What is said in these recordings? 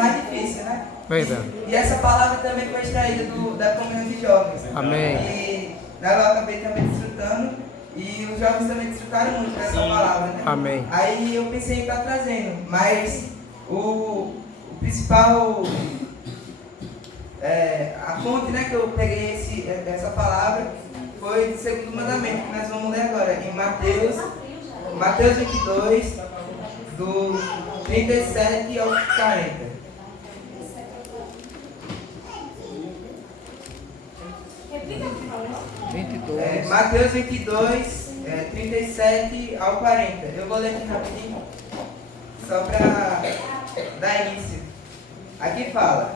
mais difícil, né? Verdade. E essa palavra também foi extraída da comunhão de jovens. Amém. E nela eu acabei também desfrutando. E os jovens também desfrutaram muito dessa palavra, né? Amém. Aí eu pensei em estar trazendo, mas o principal, a fonte, né, que eu peguei essa palavra foi do segundo mandamento, que nós vamos ler agora, em Mateus 22, do 37 ao 40. Mateus 22, 37 ao 40. Eu vou ler aqui rapidinho, só para dar início. Aqui fala: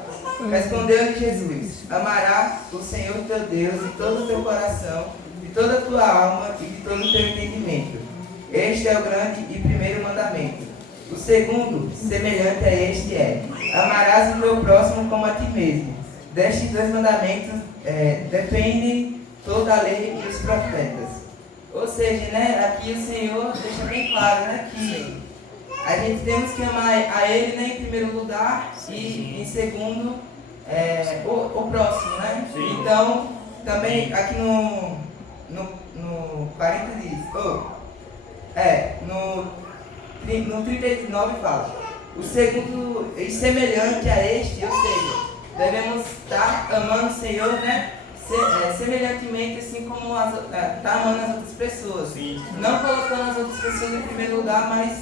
Respondeu-lhe Jesus: Amarás o Senhor teu Deus de todo o teu coração, de toda a tua alma e de todo o teu entendimento. Este é o grande e primeiro mandamento. O segundo, semelhante a este, é: Amarás o teu próximo como a ti mesmo. Destes dois mandamentos dependem toda a lei e os profetas. Ou seja, né, aqui o Senhor deixa bem claro, né, que a gente temos que amar a Ele, né, em primeiro lugar, e em segundo o próximo, né? Sim. Então, também aqui no 40 diz, no 39 fala: o segundo e semelhante a este, ou seja, devemos estar amando o Senhor, né? Semelhantemente, assim como está amando as outras pessoas. Sim. Não colocando as outras pessoas em primeiro lugar, mas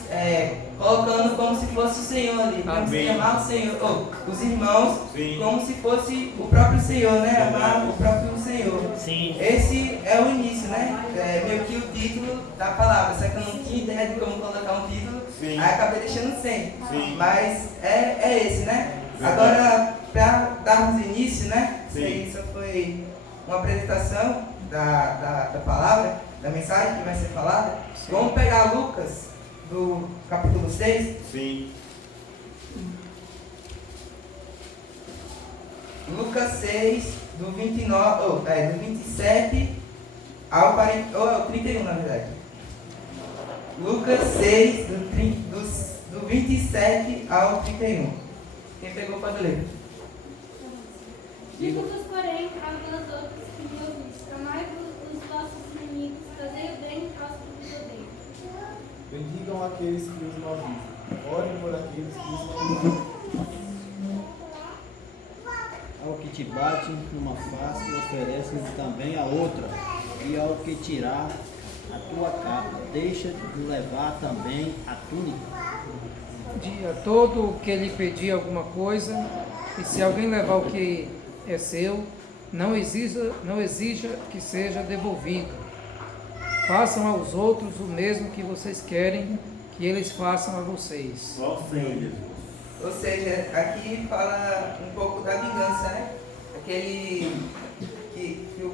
colocando como se fosse o Senhor ali. Temos que amar o Senhor, os irmãos, sim, como se fosse o próprio Senhor, né? Amar o próprio Senhor. Sim. Esse é o início, né? Meio que o título da palavra. Só que eu não tinha ideia de como colocar um título, sim, aí acabei deixando sem. Sim. Mas é esse, né? Sim. Agora, para darmos início, né? Sim. Isso foi uma apresentação da palavra, da mensagem que vai ser falada. Sim. Vamos pegar Lucas, do capítulo 6. Sim. Lucas 6, do 27 ao 40, ou 31, na verdade. Lucas 6, do 27 ao 31. Quem pegou pode ler. Digo-vos, porém, a vós outros que me ouvis, amai os vossos inimigos, fazei o bem aos que vos odeiam. Bendigam aqueles que os maldizem, orem por aqueles que os maldizem. Ao que te bate numa face, oferece também a outra, e ao que tirar a tua capa, deixa de levar também a túnica. Dia todo que lhe pedir alguma coisa, e se alguém levar o que é seu, não exija que seja devolvido. Façam aos outros o mesmo que vocês querem que eles façam a vocês. Ou seja, aqui fala um pouco da vingança, né? Aqui no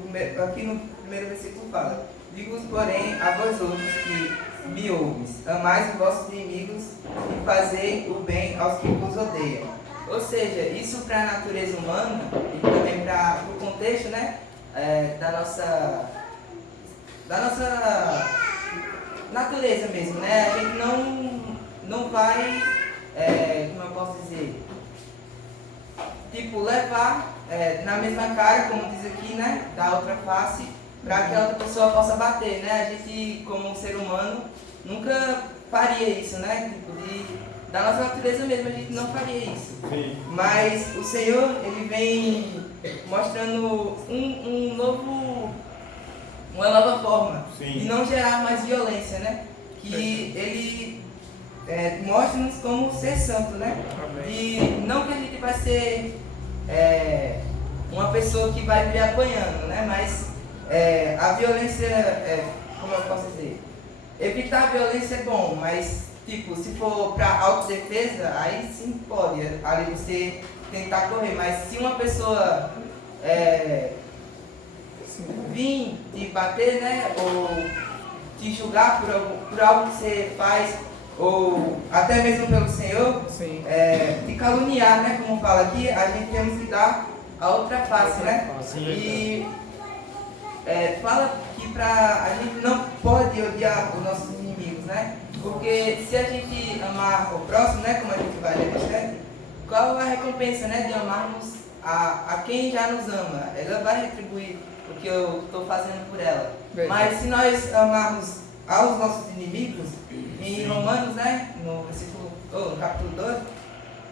primeiro versículo fala: Digo-vos, porém, a vós outros que me ouves, amais os vossos inimigos e fazei o bem aos que vos odeiam. Ou seja, isso para a natureza humana e também para o contexto, né, da nossa natureza mesmo, né? A gente não vai, como eu posso dizer, tipo, levar na mesma cara, como diz aqui, né, da outra face, para que a outra pessoa possa bater, né? A gente, como ser humano, nunca faria isso, né? Tipo, da nossa natureza mesmo, a gente não faria isso. Sim. Mas o Senhor, Ele vem mostrando uma nova forma, sim, de não gerar mais violência, né? Que Ele mostra-nos como ser santo, né? E não que a gente vai ser uma pessoa que vai vir apanhando, né? Mas a violência, como eu posso dizer? Evitar a violência é bom, mas tipo, se for para autodefesa, aí sim pode, ali você tentar correr. Mas se uma pessoa vir te bater, né, ou te julgar por algo que você faz, ou até mesmo pelo Senhor, te caluniar, né, como fala aqui, a gente temos que dar a outra face, né? E fala que a gente não pode odiar os nossos inimigos, né? Porque se a gente amar o próximo, né, como a gente vai ler bastante, qual a recompensa, né, de amarmos a quem já nos ama. Ela vai retribuir o que eu estou fazendo por ela. Verdade. Mas se nós amarmos aos nossos inimigos, em Romanos, né, no capítulo 12,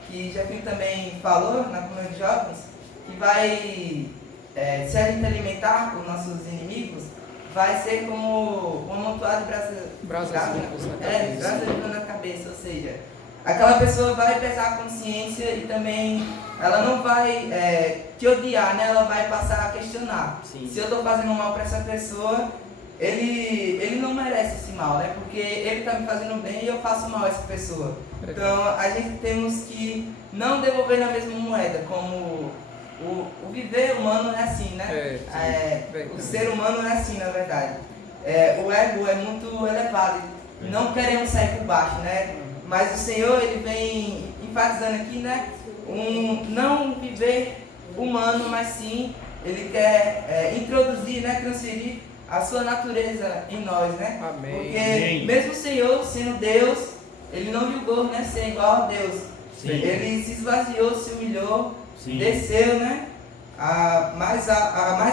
que Jefinho também falou na comunidade de jovens, que vai, se a gente alimentar os nossos inimigos, vai ser como um amontoado de Brasas vivas na cabeça. brasas vivas na cabeça, ou seja, aquela pessoa vai pesar a consciência e também ela não vai te odiar, né? Ela vai passar a questionar. Sim. Se eu estou fazendo mal para essa pessoa, ele não merece esse mal, né? Porque ele está me fazendo bem e eu faço mal a essa pessoa. Então a gente temos que não devolver na mesma moeda, como o viver humano é assim, né? O ser humano é assim, na verdade. O ego é muito elevado, não queremos sair por baixo, né? Mas o Senhor, ele vem enfatizando aqui, né? Não viver humano, mas sim, ele quer introduzir, né? Transferir a sua natureza em nós, né? Amém. Porque Amém. mesmo o Senhor, sendo Deus, ele não julgou, né? Ser igual a Deus. Sim. Ele se esvaziou, se humilhou, Sim. desceu, né? A mais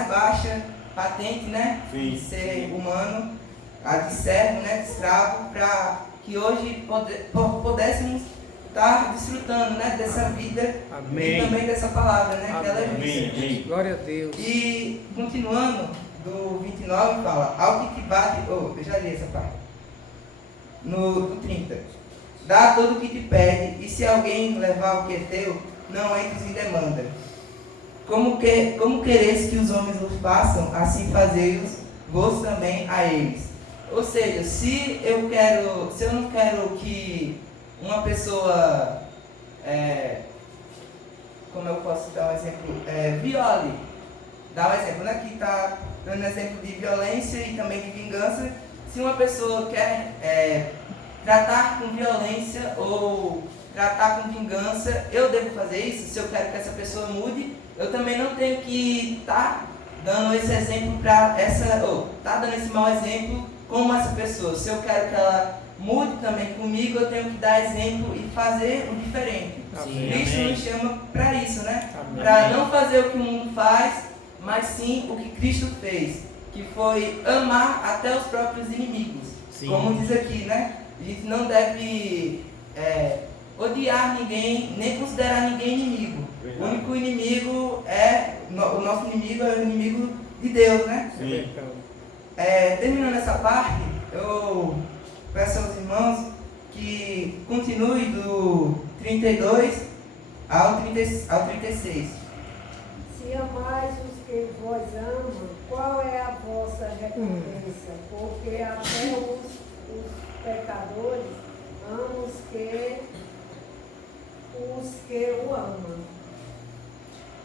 baixa patente, né? Sim. De ser humano, a de servo, né? De escravo, para que hoje pudéssemos estar desfrutando, né? Dessa vida. Amém. E também dessa palavra, né? Que ela é Amém. vida. Amém. Glória a Deus. E continuando, do 29 fala, ao que te bate, eu já li essa parte, do 30, dá tudo o que te pede, e se alguém levar o que é teu, não entres em demanda. Como quereis que os homens o façam, assim fazei-os vós também a eles. Ou seja, se eu não quero que uma pessoa, como eu posso dar um exemplo, viole. Dá um exemplo, né? Que está dando exemplo de violência e também de vingança. Se uma pessoa quer tratar com violência ou tratar com vingança, eu devo fazer isso. Se eu quero que essa pessoa mude, eu também não tenho que estar dando esse exemplo para dando esse mau exemplo como essa pessoa. Se eu quero que ela mude também comigo, eu tenho que dar exemplo e fazer o diferente. Amém. Cristo Amém. nos chama para isso, né? Amém. Para não fazer o que o mundo faz, mas sim o que Cristo fez, que foi amar até os próprios inimigos. Sim. Como diz aqui, né? A gente não deve odiar ninguém, nem considerar ninguém inimigo. Verdade. O único inimigo o nosso inimigo é o inimigo de Deus, né? Sim. Terminando essa parte, eu peço aos irmãos que continue do 32 ao 36. Se amais os que vos amam, qual é a vossa recompensa? Porque até os pecadores amam os que o amam.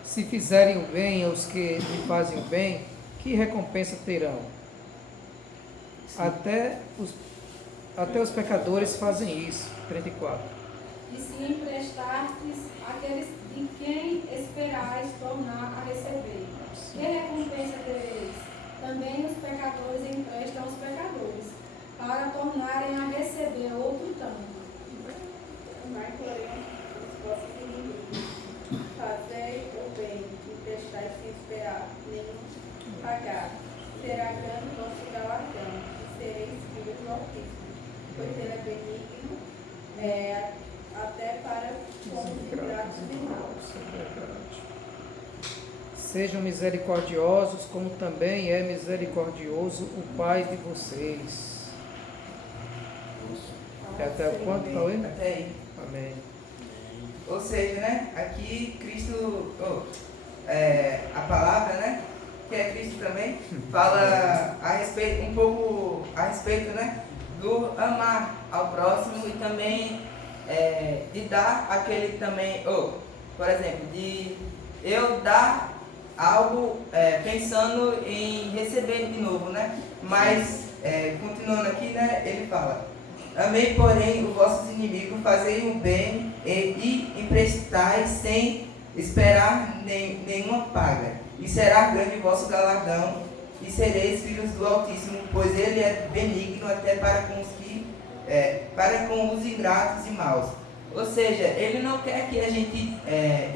Se fizerem o bem aos que lhe fazem o bem, que recompensa terão? Até os pecadores fazem isso. 34. E se emprestardes àqueles de quem esperais tornar a receber, que recompensa tereis? Também os pecadores emprestam aos pecadores, para tornarem a receber outro tanto. Amai, porém, os vossos inimigos. Fazei o bem, emprestai sem esperar nenhum pagar. Será grande o vosso galardão, e sereis filhos do Altíssimo, pois ele é benigno, até para com os ingratos e maus. Sejam misericordiosos, como também é misericordioso o Pai de vocês. É até o quanto, Cauê? Até aí. Amém. Ou seja, né? Aqui Cristo, a palavra, né? Que é Cristo também, fala um pouco a respeito, né? Do amar ao próximo e também de dar aquele também, por exemplo, de eu dar algo pensando em receber de novo, né? Mas, continuando aqui, né? Ele fala: amei, porém, os vossos inimigos, fazei o bem e emprestai sem esperar nenhuma paga. E será grande o vosso galardão, e sereis filhos do Altíssimo, pois ele é benigno até para com os ingratos e maus. Ou seja, Ele não quer que a gente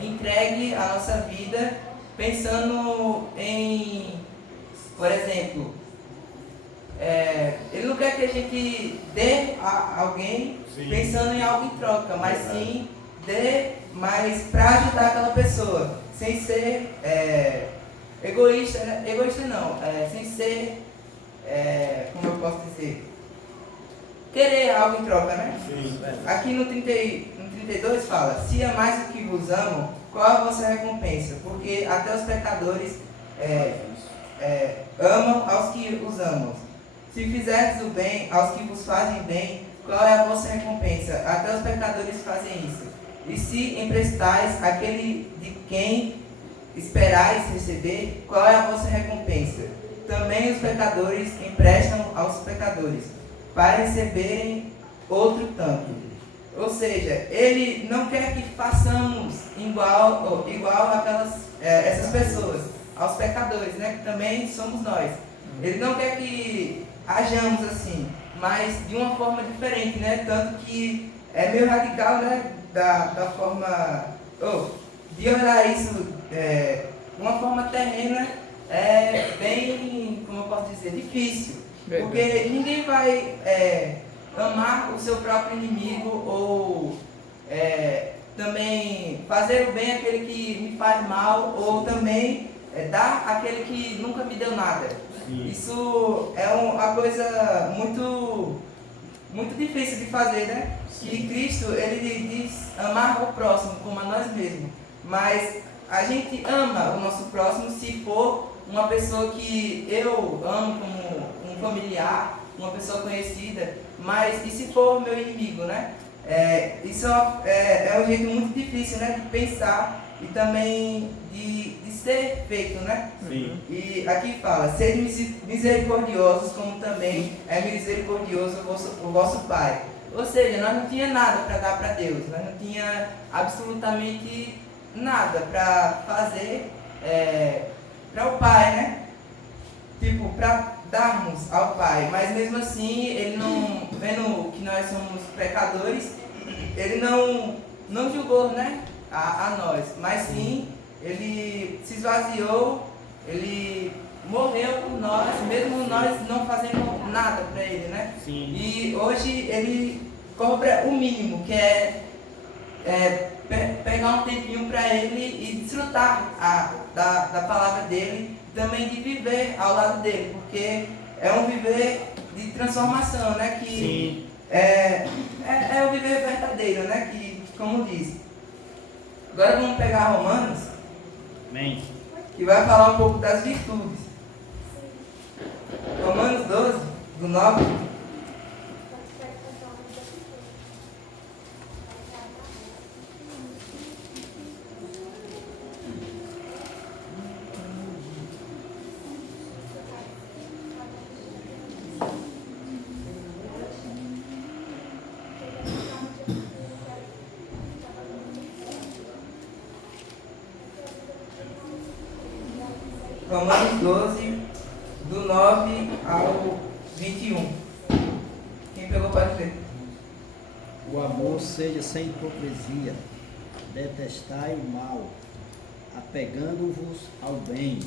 entregue a nossa vida pensando em, por exemplo, Ele não quer que a gente dê a alguém pensando em algo em troca, mas sim dê mais para ajudar aquela pessoa, sem ser egoísta, né? Egoísta não, sem ser, como eu posso dizer, querer algo em troca, né? Sim. Aqui no 32 fala: se amais o que vos amam, qual a vossa recompensa? Porque até os pecadores amam aos que os amam. Se fizerdes o bem aos que vos fazem bem, qual é a vossa recompensa? Até os pecadores fazem isso. E se emprestais aquele de quem esperais receber, qual é a vossa recompensa? Também os pecadores emprestam aos pecadores, para receberem outro tanto. Ou seja, Ele não quer que façamos igual essas pessoas, aos pecadores, né, que também somos nós. Ele não quer que hajamos assim, mas de uma forma diferente, né? Tanto que é meio radical, né? Da forma de olhar isso de uma forma terrena, é bem, como eu posso dizer, difícil. Porque ninguém vai amar o seu próprio inimigo ou também fazer o bem àquele que me faz mal, ou também dar àquele que nunca me deu nada. Sim. Isso é uma coisa muito, muito difícil de fazer, né? Que Cristo, Ele diz amar o próximo como a nós mesmos. Mas a gente ama o nosso próximo se for uma pessoa que eu amo como um familiar, uma pessoa conhecida, mas e se for meu inimigo, né? Isso é um jeito muito difícil, né, de pensar e também de ser feito, né? Sim. E aqui fala: sede misericordiosos como também é misericordioso o vosso Pai. Ou seja, nós não tínhamos nada para dar para Deus, nós não tínhamos absolutamente nada para fazer para o Pai, né? Tipo, para darmos ao Pai, mas mesmo assim, Ele não, vendo que nós somos pecadores, Ele não julgou, né, a nós, mas sim, Ele se esvaziou, Ele morreu por nós, mesmo nós não fazendo nada para Ele, né? Sim. E hoje Ele cobra o mínimo, que é pegar um tempinho para Ele e desfrutar da palavra dEle, também de viver ao lado dEle, porque é um viver de transformação, né? Que sim. É o viver verdadeiro, né? Que, como diz. Agora vamos pegar Romanos, amém, que vai falar um pouco das virtudes. Romanos 12, do 9. Romanos 12, do 9 ao 21. Quem pegou pode ler. O amor seja sem hipocrisia, detestai o mal, apegando-vos ao bem.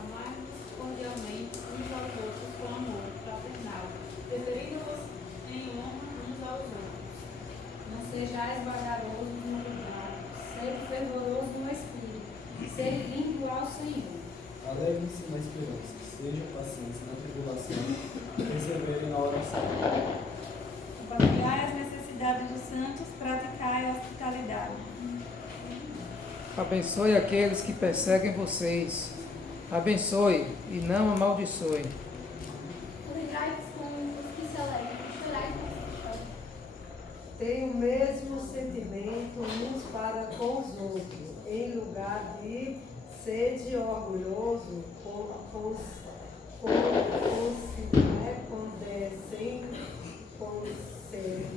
Amai-vos cordialmente uns aos outros com amor fraternal, preferindo-vos em honra uns aos outros. Não sejais vagarosos no lugar, sede fervoroso no espírito, sede limpo ao Senhor. Alegrem-se na esperança, sejam pacientes na tribulação, perseverem na oração. Compartilhai as necessidades dos santos, praticai a hospitalidade. Abençoe aqueles que perseguem vocês. Abençoe e não amaldiçoe. Alegrai-vos com os que se alegram, chorai com os que choram. Tem o mesmo sentimento uns para com os outros, em lugar de sede orgulhoso,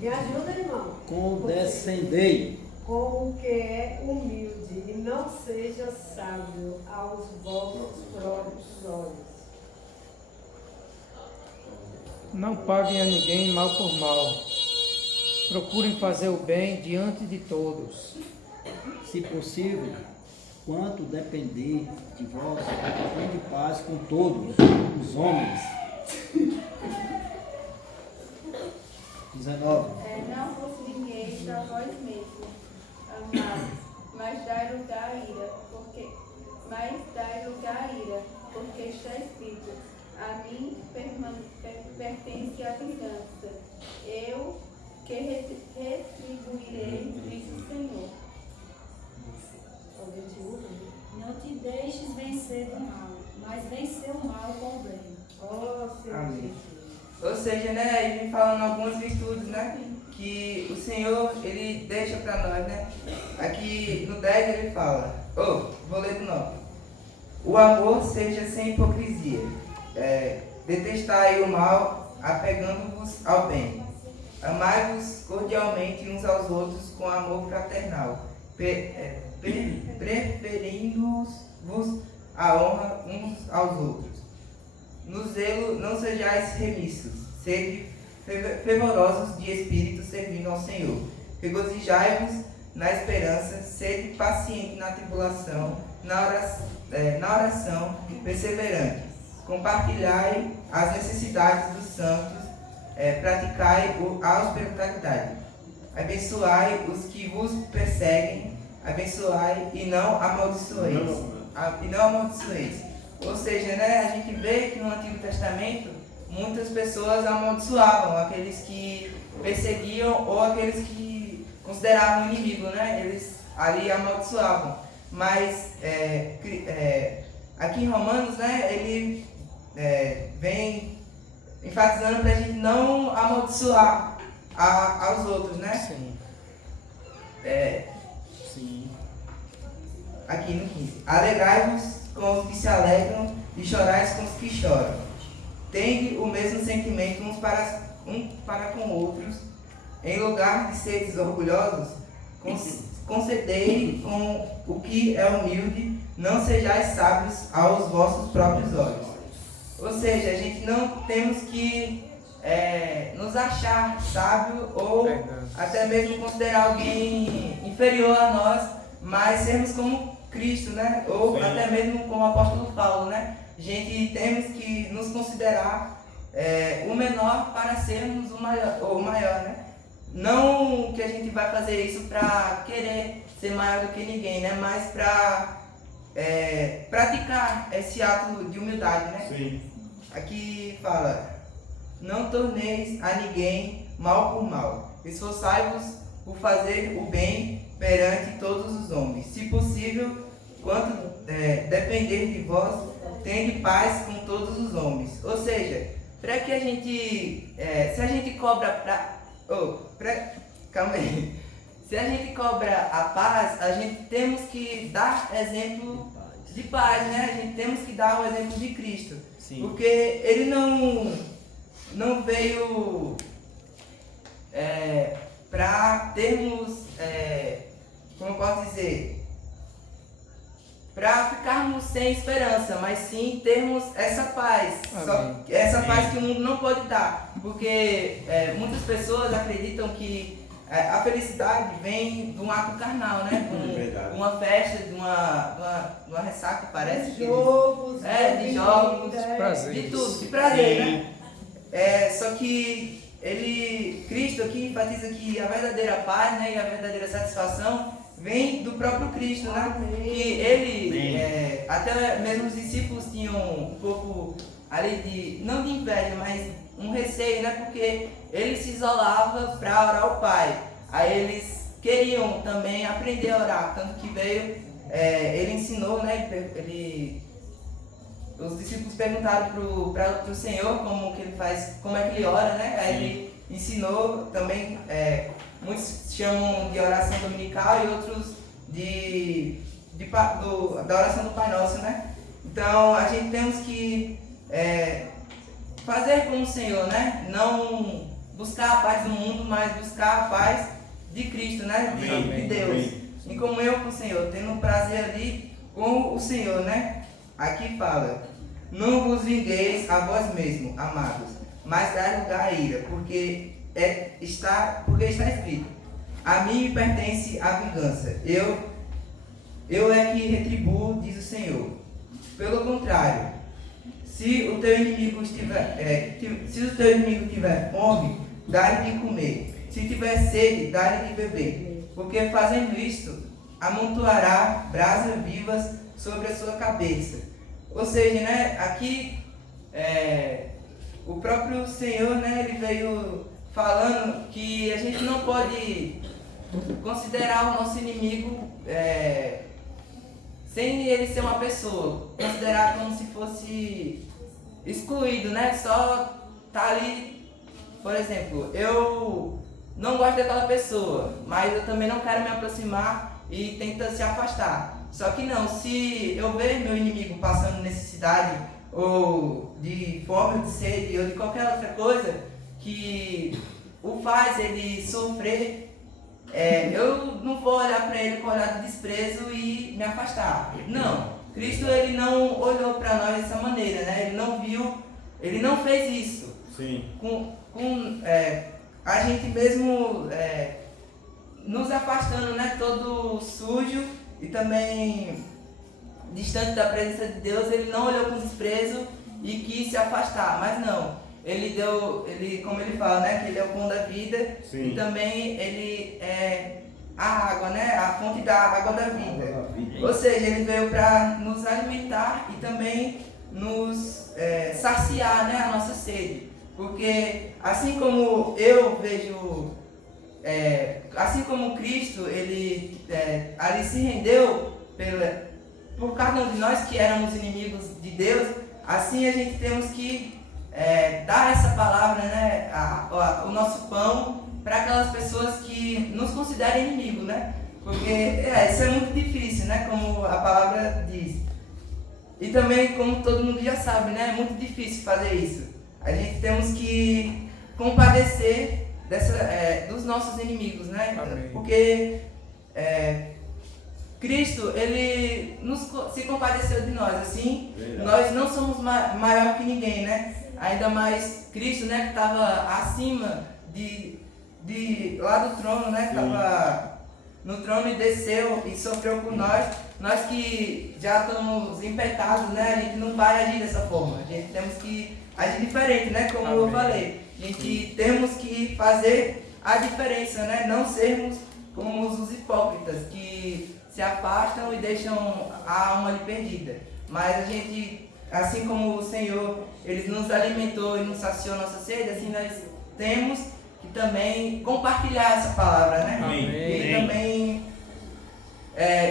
me ajuda, irmão. Condescendei Com o que é humilde, e não seja sábio aos vossos próprios olhos. Não paguem a ninguém mal por mal. procurem fazer o bem diante de todos. Se possível, quanto depender de vós, tende paz com todos os homens. 19. Não vos vingueis a vós mesmos, amados, mas dai lugar à ira, porque está escrito: a mim pertence a vingança, eu que retribuirei, diz o Senhor. Não te deixes vencer do mal, mas vencer o mal com o bem. Amém. Ou seja, né, aí vem falando algumas virtudes, né, que o Senhor, Ele deixa para nós, né. Aqui no 10 ele fala, vou ler do 9. O amor seja sem hipocrisia, detestai o mal, apegando-vos ao bem. Amai-vos cordialmente uns aos outros com amor fraternal, preferindo-vos a honra uns aos outros. No zelo não sejais remissos, sede fervorosos de espírito servindo ao Senhor. Regozijai-vos na esperança, sede paciente na tribulação, na oração perseverante. Compartilhai as necessidades dos santos, praticai a hospitalidade. Abençoai os que vos perseguem, abençoai e não amaldiçoeis. Ou seja, né, a gente vê que no Antigo Testamento muitas pessoas amaldiçoavam aqueles que perseguiam ou aqueles que consideravam inimigo, né? Eles ali amaldiçoavam. Mas aqui em Romanos, né, ele vem enfatizando para a gente não amaldiçoar aos outros, né? Sim. Sim. Aqui no 15. Alegrai-vos com os que se alegram e chorais com os que choram. Tende o mesmo sentimento uns para com outros. Em lugar de seres orgulhosos, concedei com o que é humilde, não sejais sábios aos vossos próprios olhos. Ou seja, a gente não temos que nos achar sábio ou até mesmo considerar alguém inferior a nós, mas sermos como Cristo, né? Ou sim, até mesmo como o apóstolo Paulo, né? A gente temos que nos considerar o menor para sermos o maior, né? Não que a gente vai fazer isso para querer ser maior do que ninguém, né? Mas para praticar esse ato de humildade, né? Sim. Aqui fala: não torneis a ninguém mal por mal, esforçai-vos por fazer o bem perante todos os homens. Se possível, quanto depender de vós, tende paz com todos os homens. Ou seja, para que a gente, se a gente cobra calma aí. Se a gente cobra a paz, a gente temos que dar exemplo de paz, né? A gente temos que dar o exemplo de Cristo. Sim. Porque ele não veio para termos, como eu posso dizer, para ficarmos sem esperança, mas sim termos essa paz. Essa paz que o mundo não pode dar. Porque muitas pessoas acreditam que a felicidade vem de um ato carnal, né? De uma festa, de uma ressaca, parece. De jogos, de tudo, de prazer, né? Só que Cristo aqui enfatiza que a verdadeira paz, né, e a verdadeira satisfação vem do próprio Cristo, né? Que ele, até mesmo os discípulos tinham um pouco ali não de inveja, mas um receio, né? Porque ele se isolava para orar ao Pai. Aí eles queriam também aprender a orar, tanto que veio, ele ensinou, né? Os discípulos perguntaram pro Senhor como que ele faz, como é que ele ora, né? Aí ele ensinou também, muitos chamam de oração dominical e outros da oração do Pai Nosso, né? Então a gente temos que fazer como o Senhor, né? Não buscar a paz do mundo, mas buscar a paz de Cristo, né? De Deus. Em comunhão com o Senhor, tendo um prazer ali com o Senhor, né? Aqui fala: não vos vingueis a vós mesmos, amados, mas dai lugar à ira, porque porque está escrito: a mim me pertence a vingança, eu é que retribuo, diz o Senhor. Pelo contrário, se o teu inimigo tiver fome, dá-lhe de comer. Se tiver sede, dá-lhe de beber. Porque fazendo isto, amontoará brasas vivas sobre a sua cabeça. Ou seja, né, aqui o próprio Senhor, né, ele veio falando que a gente não pode considerar o nosso inimigo sem ele ser uma pessoa, considerar como se fosse excluído, né? Só tá ali, por exemplo, eu não gosto daquela pessoa, mas eu também não quero me aproximar e tenta se afastar. Só que não, se eu ver meu inimigo passando necessidade, ou de fome, ou de sede, ou de qualquer outra coisa que o faz ele sofrer, eu não vou olhar para ele com olhar de desprezo e me afastar. Não, Cristo ele não olhou para nós dessa maneira, né? Ele não viu, ele não fez isso. Sim. A gente mesmo nos afastando, né? Todo sujo e também distante da presença de Deus, ele não olhou com desprezo e quis se afastar, mas não. Ele, como ele fala, né, que ele é o pão da vida. Sim. E também ele é a água, né, a fonte da água da vida. Ou seja, ele veio para nos alimentar e também nos saciar, né, a nossa sede. Porque assim como eu vejo, assim como Cristo, ele ali se rendeu por cada um de nós que éramos inimigos de Deus, assim a gente temos que dar essa palavra, né, o nosso pão para aquelas pessoas que nos consideram inimigos, né? Porque isso é muito difícil, né? Como a palavra diz. E também, como todo mundo já sabe, né? É muito difícil fazer isso. A gente temos que compadecer dos nossos inimigos, né? Amém. Porque Cristo, ele se compadeceu de nós, assim. Verdade. Nós não somos maior que ninguém, né? Ainda mais Cristo, né, que estava acima lá do trono, né, que estava no trono e desceu e sofreu por nós. Nós que já estamos em pecado, né, a gente não vai agir dessa forma. A gente temos que agir diferente, né, como Amém. Eu falei. A gente temos que fazer a diferença, né, não sermos como os hipócritas que se afastam e deixam a alma ali perdida. Mas a gente, assim como o Senhor, Ele nos alimentou e nos saciou nossa sede, assim nós temos que também compartilhar essa palavra, né? Amém. E também,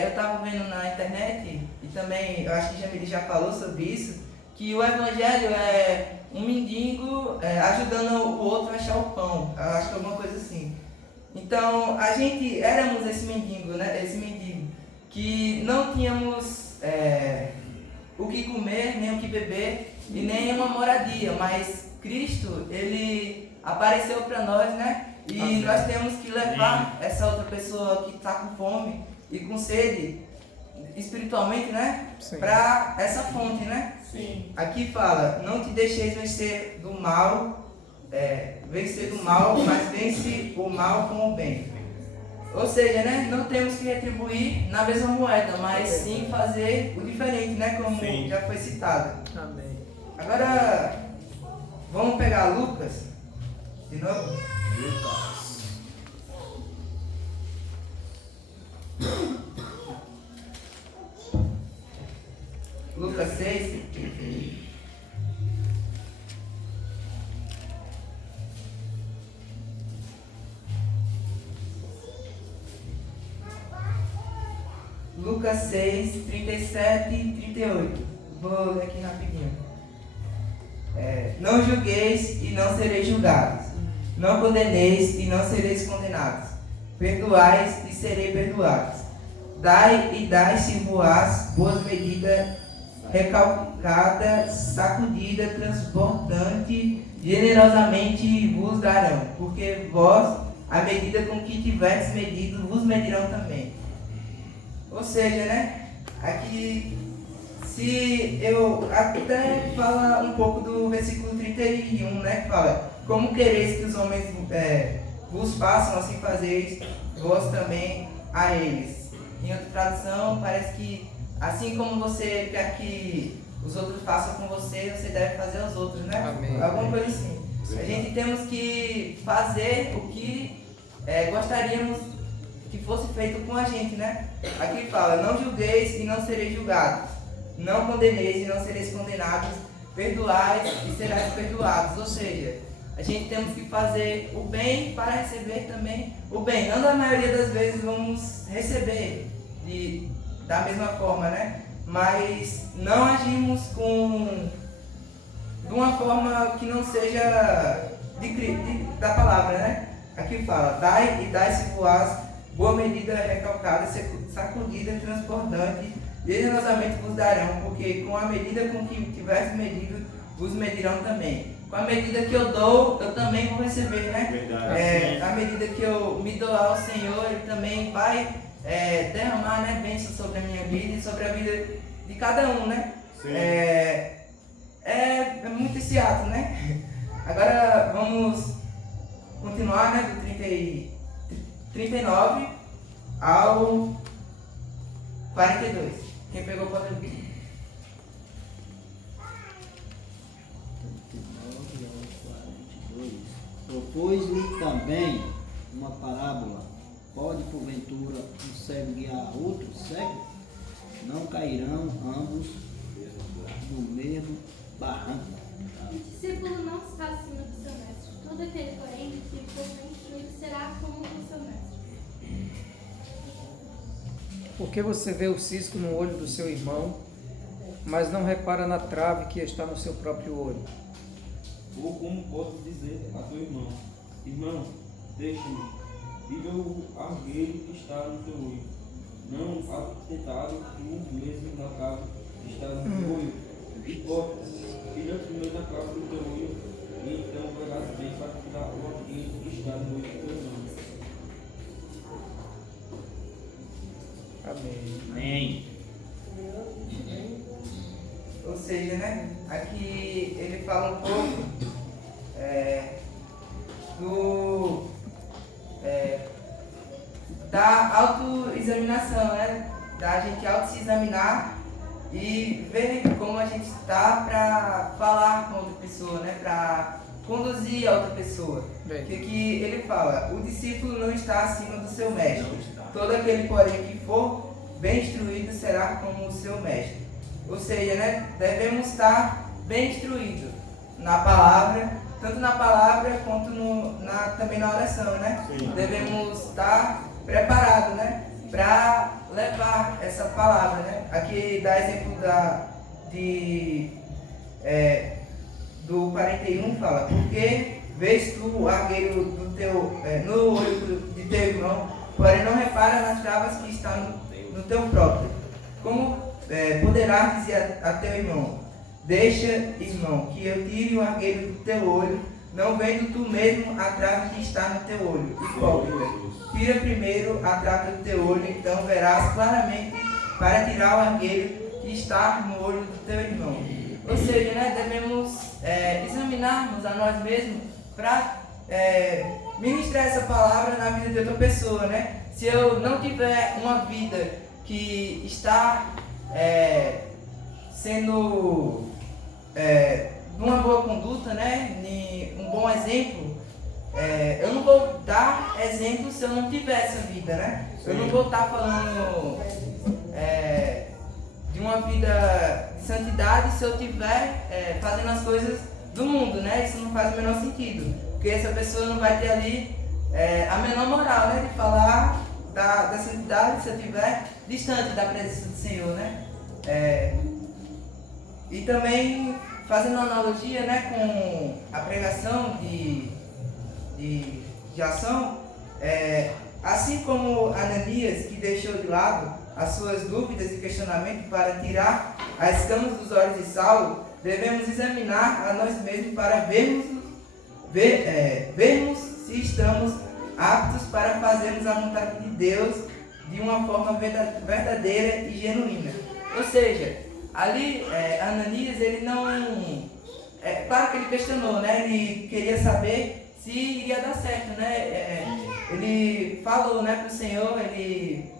eu estava vendo na internet, e também, eu acho que Jamile já falou sobre isso, que o Evangelho é um mendigo ajudando o outro a achar o pão. Eu acho que é alguma coisa assim. Então, a gente éramos esse mendigo, né? Esse mendigo, que não tínhamos o que comer, nem o que beber e nem uma moradia, mas Cristo, ele apareceu para nós, né? E Amém. Nós temos que levar essa outra pessoa que está com fome e com sede, espiritualmente, né? Para essa fonte, né? Sim. Aqui fala: não te deixeis vencer do mal, mas vence o mal com o bem. Ou seja, né, não temos que retribuir na mesma moeda, mas sim fazer o diferente, né, como já foi citado. Amém. Agora, vamos pegar Lucas, de novo? Lucas 6. Lucas 6, 37 e 38. Vou ler aqui rapidinho. Não julgueis e não sereis julgados. Não condeneis e não sereis condenados. Perdoais e sereis perdoados. Dai e dai-se-vos boas medidas, recalcada, sacudida, transbordante, generosamente vos darão. Porque vós, a medida com que tiverdes medido, vos medirão também. Ou seja, né, aqui, se eu até fala um pouco do versículo 31, né, que fala: como quereis que os homens vos façam, assim fazeis vós também a eles. Em outra tradução, parece que assim como você quer que os outros façam com você, você deve fazer aos outros, né? Amém. Alguma coisa assim. A gente temos que fazer o que gostaríamos que fosse feito com a gente, né? Aqui fala, não julgueis e não sereis julgados, não condeneis e não sereis condenados, perdoais e serás perdoados. Ou seja, a gente temos que fazer o bem para receber também o bem. Não da maioria das vezes vamos receber da mesma forma, né? Mas não agimos de uma forma que não seja da palavra, né? Aqui fala, dai e dai-se-vos boa medida, recalcada, sacudida, transbordante, generosamente vos darão, porque com a medida com que tiveres medido, vos medirão também. Com a medida que eu dou, eu também vou receber, né? Verdade. À medida que eu me doar ao Senhor, Ele também vai derramar, né, bênção sobre a minha vida e sobre a vida de cada um, né? Sim. É muito esse ato, né? Agora vamos continuar, né, do 39 ao 42. Quem pegou pode ler. 39 ao 42. Propôs-lhe também uma parábola. Pode, porventura, um cego guiar outro cego? Não cairão ambos no mesmo barranco. O discípulo não está acima do seu mestre. Todo aquele, porém, que for bem instruído será como o seu mestre. Por que você vê o cisco no olho do seu irmão, mas não repara na trave que está no seu próprio olho? Ou como podes dizer a teu irmão, irmão, deixa-me, tira o argueiro que está no teu olho, não atentado tu mesmo na trave que está no teu olho. Hipócrita, tira primeiro na trave do teu olho, e então verás bem para tirar o argueiro que está no olho do teu irmão. Amém. Amém. Ou seja, né, aqui ele fala um pouco da autoexaminação, né, da gente auto-se examinar e ver como a gente está para falar com outra pessoa, né, para conduzir a outra pessoa. Bem. Porque aqui ele fala, o discípulo não está acima do seu mestre. Todo aquele, porém, que for bem instruído será como o seu mestre. Ou seja, né, devemos estar bem instruídos na palavra, tanto na palavra quanto também na oração, né? Sim. Devemos estar preparados, né, para levar essa palavra, né? Aqui dá exemplo do 41, fala, porque vês tu o argueiro no olho de teu irmão, porém não repara nas travas que estão no teu próprio. Como poderás dizer a teu irmão, deixa, irmão, que eu tire o argueiro do teu olho, não vendo tu mesmo a trava que está no teu olho. Hipócrita, tira primeiro a trava do teu olho, então verás claramente para tirar o argueiro que está no olho do teu irmão. Ou seja, né, devemos examinarmos a nós mesmos para ministrar essa palavra na vida de outra pessoa, né? Se eu não tiver uma vida que está sendo de uma boa conduta, né, um bom exemplo, eu não vou dar exemplo se eu não tiver essa vida, né? Eu não vou estar falando de uma vida de santidade se eu estiver fazendo as coisas do mundo, né? Isso não faz o menor sentido, porque essa pessoa não vai ter ali a menor moral, né, de falar da santidade se eu estiver distante da presença do Senhor, né? E também fazendo uma analogia, né, com a pregação de ação, assim como Ananias, que deixou de lado as suas dúvidas e questionamentos para tirar as escamas dos olhos de Saulo, devemos examinar a nós mesmos para vermos se estamos aptos para fazermos a vontade de Deus de uma forma verdadeira e genuína. Ou seja, ali Ananias ele claro que ele questionou, né? Ele queria saber se iria dar certo, né? Ele falou, né, para o Senhor, ele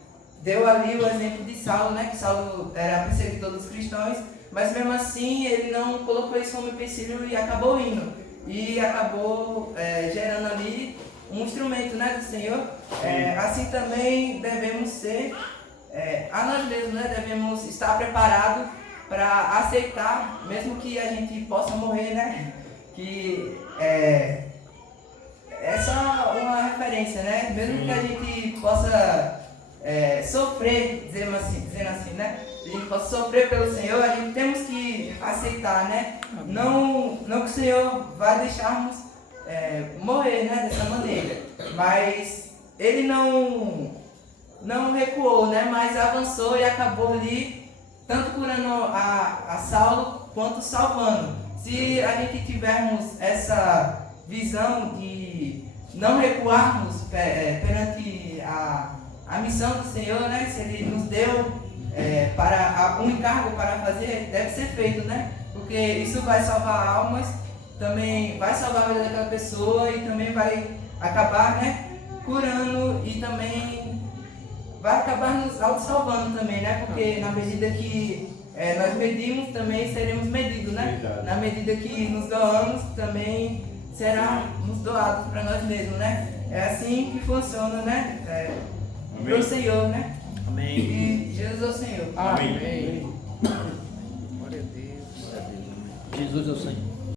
deu ali o exemplo de Saulo, né? Que Saulo era perseguidor dos cristãos, mas mesmo assim ele não colocou isso como empecilho e acabou indo. E acabou gerando ali um instrumento, né, do Senhor. Assim também devemos ser, a nós mesmos, né? Devemos estar preparados para aceitar, mesmo que a gente possa morrer, né? Que é só uma referência, né? Mesmo que a gente possa sofrer, dizendo assim, né? A gente possa sofrer pelo Senhor, a gente temos que aceitar, né? Não que o Senhor vai deixarmos morrer, né? Dessa maneira. Mas ele não recuou, né? Mas avançou e acabou ali, tanto curando a Saulo quanto salvando. Se a gente tivermos essa visão de não recuarmos perante a missão do Senhor, né? Se Ele nos deu um encargo para fazer, deve ser feito, né? Porque isso vai salvar almas, também vai salvar a vida daquela pessoa e também vai acabar, né, curando e também vai acabar nos auto-salvando também, né? Porque na medida que nós medimos, também seremos medidos, né? Verdade. Na medida que nos doamos, também será nos doado para nós mesmos, né? É assim que funciona, né? Pro Senhor, né? Amém. E Jesus é o Senhor. Amém. Glória a Deus. Jesus é o Senhor.